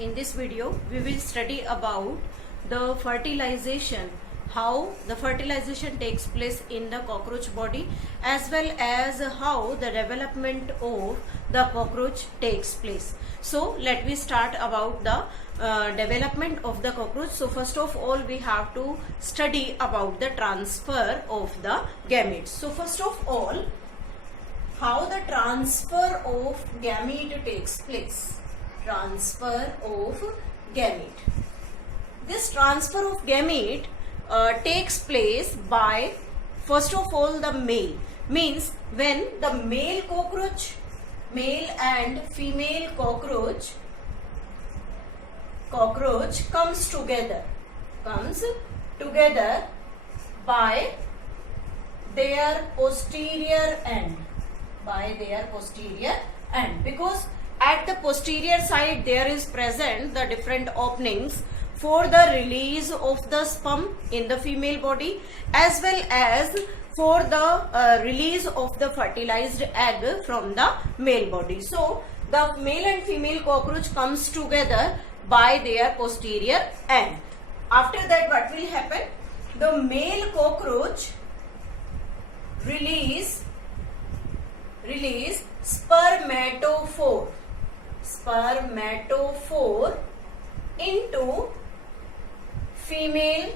In this video, we will study about the fertilization, how the fertilization takes place in the cockroach body, as well as how the development of the cockroach takes place. So let me start about the development of the cockroach. So first of all, we have to study about the transfer of the gametes. So first of all, how the transfer of gamete takes place. Transfer of gamete. This transfer of gamete takes place by, first of all, the male. Means when the male cockroach, male and female cockroach comes together by their posterior end. Because at the posterior side there is present the different openings for the release of the sperm in the female body, as well as for the release of the fertilized egg from the male body. So the male and female cockroach comes together by their posterior end. After that, what will happen? The male cockroach release spermatophore into female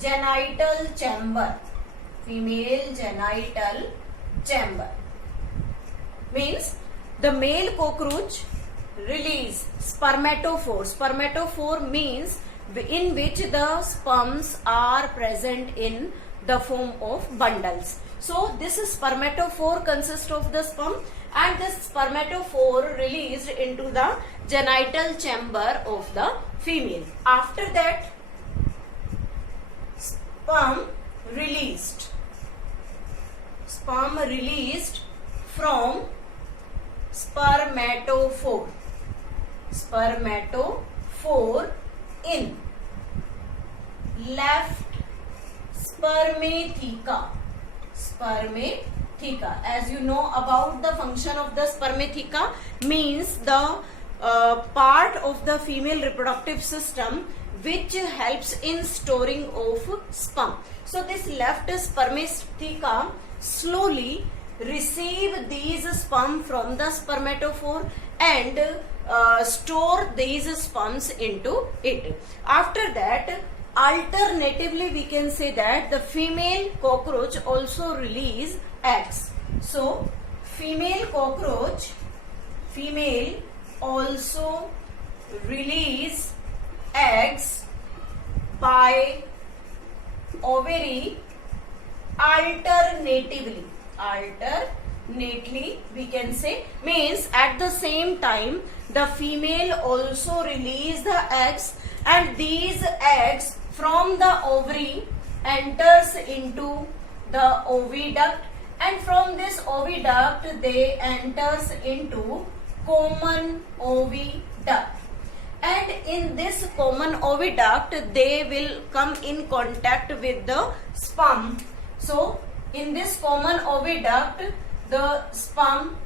genital chamber. Means the male cockroach release spermatophore. Spermatophore means in which the sperms are present in the form of bundles. So this spermatophore consists of the sperm, and this spermatophore released into the genital chamber of the female. After that, sperm released from spermatophore in left spermatheca. As you know about the function of the spermatheca, means the part of the female reproductive system which helps in storing of sperm. So this left spermatheca slowly receive these sperm from the spermatophore and store these sperms into it. After that, alternatively we can say that the female cockroach also release eggs. So female also release eggs by ovary alternately we can say, means at the same time the female also release the eggs, and these eggs from the ovary enters into the oviduct, and from this oviduct they enters into common oviduct, and in this common oviduct they will come in contact with the sperm. So in this common oviduct the sperm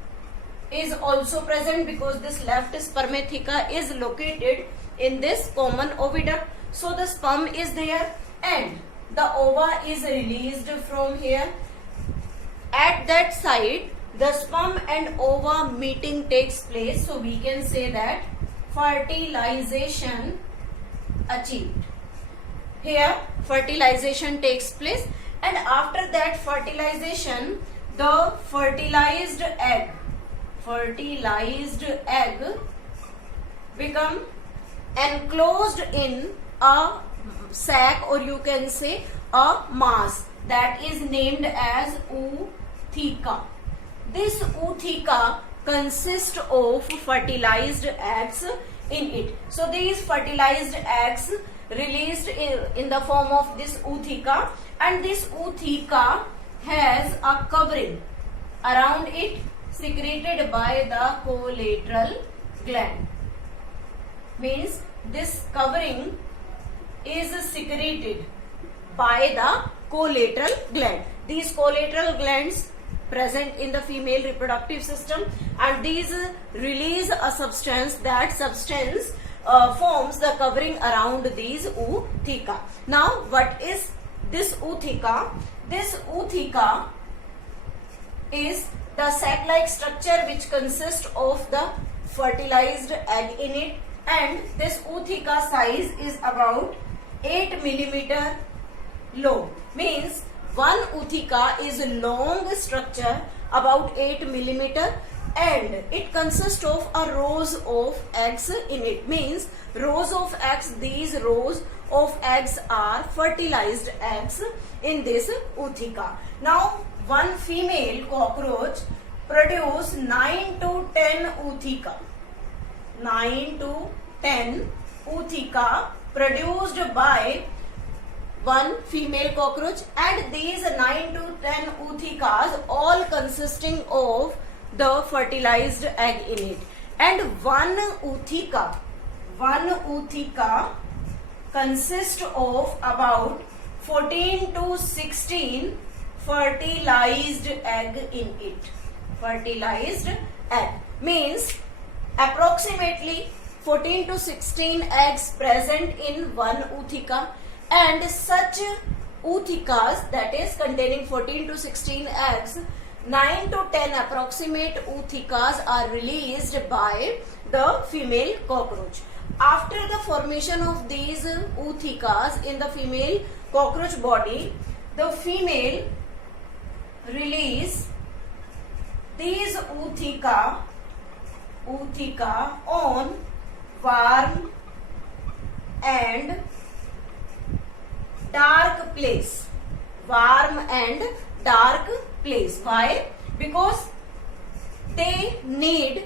is also present, because this left spermatheca is located in this common oviduct. So the sperm is there and the ova is released from here. At that side the sperm and ova meeting takes place, so we can say that fertilization achieved. Here fertilization takes place, and after that fertilization the fertilized egg become enclosed in a sac, or you can say a mass, that is named as ootheca. This ootheca consists of fertilized eggs in it. So these fertilized eggs released in the form of this ootheca, and this ootheca has a covering around it secreted by the collateral gland. Means this covering is secreted by the collateral gland. These collateral glands present in the female reproductive system, and these release a substance. That substance forms the covering around these ootheca. Now what is this ootheca? This ootheca is the sac-like structure which consists of the fertilized egg in it, and this ootheca size is about 8 millimeter long. Means one ootheca is a long structure about 8 millimeter, and it consists of a rows of eggs in it. Means rows of eggs. These rows of eggs are fertilized eggs in this ootheca. Now one female cockroach produce 9 to 10 ootheca. 9 to 10 ootheca produced by one female cockroach, and these 9 to 10 oothecas all consisting of the fertilized egg in it. And one ootheca consists of about 14 to 16 fertilized egg in it. Fertilized egg means approximately 14 to 16 eggs present in one ootheca, and such oothecas, that is containing 14 to 16 eggs, 9 to 10 approximate oothecas are released by the female cockroach. After the formation of these oothecas in the female cockroach body, the female release these ootheca on warm and dark place. Warm and dark place. Why? Because they need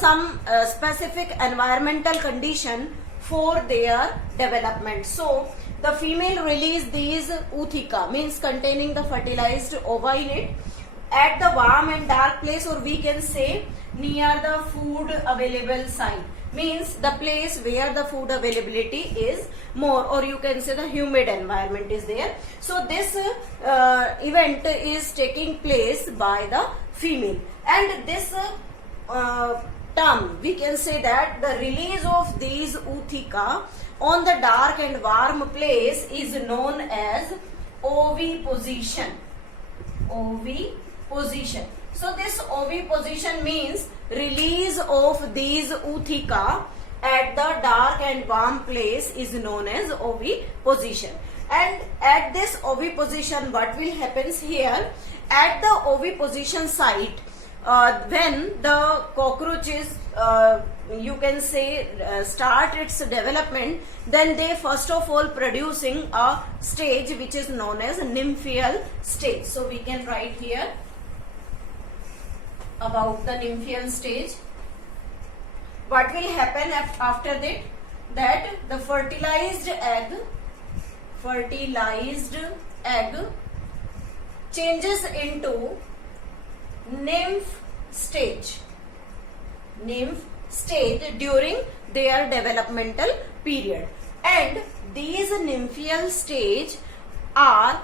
some specific environmental condition for their development. So the female release these ootheca, means containing the fertilized ova in it, at the warm and dark place, or we can say near the food available site. Means the place where the food availability is more, or you can say the humid environment is there. So this event is taking place by the female, and this term we can say that the release of these ootheca on the dark and warm place is known as oviposition. Oviposition. So this oviposition means release of these ootheca at the dark and warm place is known as oviposition. And at this oviposition, what will happens here? At the oviposition site, when the cockroach is you can say start its development, then they first of all producing a stage which is known as nymphal stage. So we can write here about the nymphal stage. What will happen after that? That the fertilized egg changes into nymph stage during their developmental period, and these nymphal stage are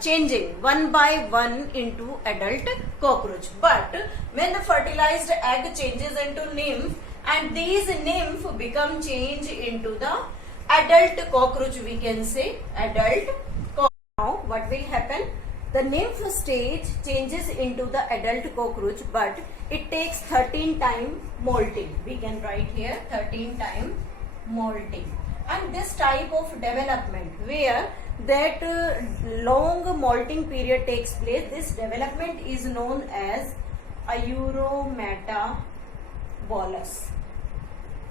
changing one by one into adult cockroach. But when the fertilized egg changes into nymph, and these nymph become change into the adult cockroach, we can say adult cockroach. Now what will happen? The nymph stage changes into the adult cockroach, but it takes 13 time molting. We can write here 13 time molting. And this type of development where that long molting period takes place, this development is known as Eurometabolous.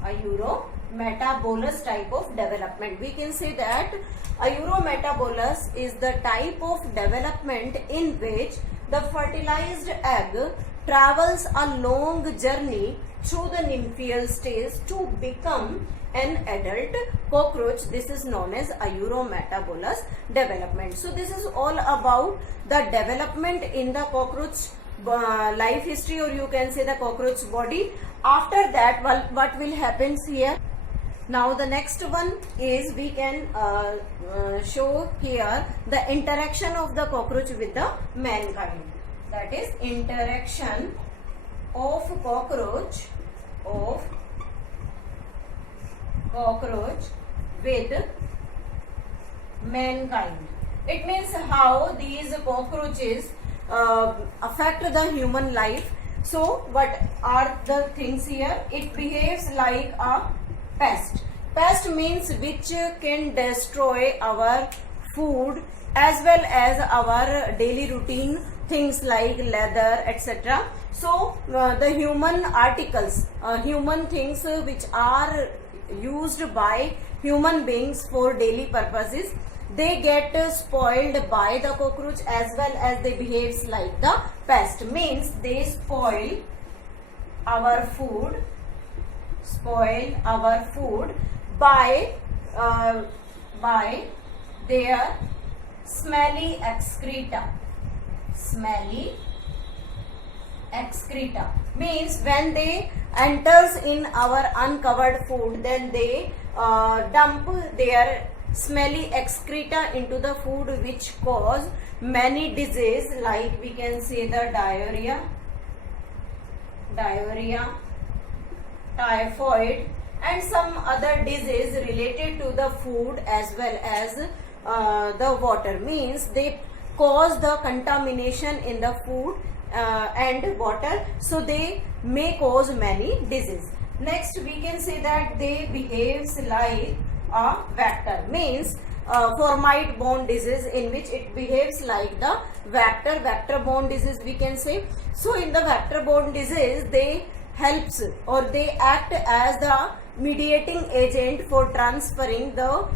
Eurometabolous type of development. We can say that Eurometabolous is the type of development in which the fertilized egg travels a long journey through the nymphal stage to become an adult cockroach. This is known as Eurometabolous development. So this is all about the development in the cockroach life history, or you can say the cockroach body. After that, what will happen here? Now the next one is we can show here the interaction of the cockroach with the mankind. that is interaction of cockroach with mankind. It means how these cockroaches affect the human life. So what are the things here? It behaves like a pest. Pest means which can destroy our food as well as our daily routine things like leather, etc. So the human articles, human things which are used by human beings for daily purposes, they get spoiled by the cockroach as well as they behaves like the pest. Means they spoil our food by their smelly excreta. Means when they enters in our uncovered food, then they dump their smelly excreta into the food, which cause many disease, like we can say the diarrhea, typhoid, and some other disease related to the food as well as the water. Means they cause the contamination in the food and water, so they may cause many disease. Next we can say that they behaves like a vector. Means formite-borne disease, in which it behaves like the vector-borne disease we can say. So in the vector-borne disease, they helps or they act as the mediating agent for transferring the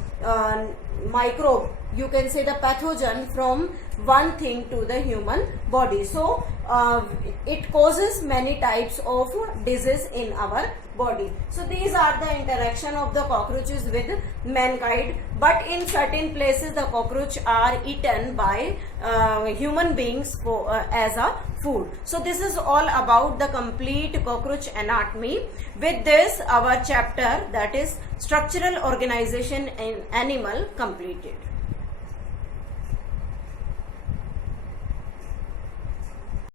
microbe, you can say the pathogen, from one thing to the human body. So it causes many types of disease in our body. So these are the interaction of the cockroaches with mankind. But in certain places the cockroach are eaten by human beings for as a food. So this is all about the complete cockroach anatomy. With this, our chapter, that is structural organization in animal, completed.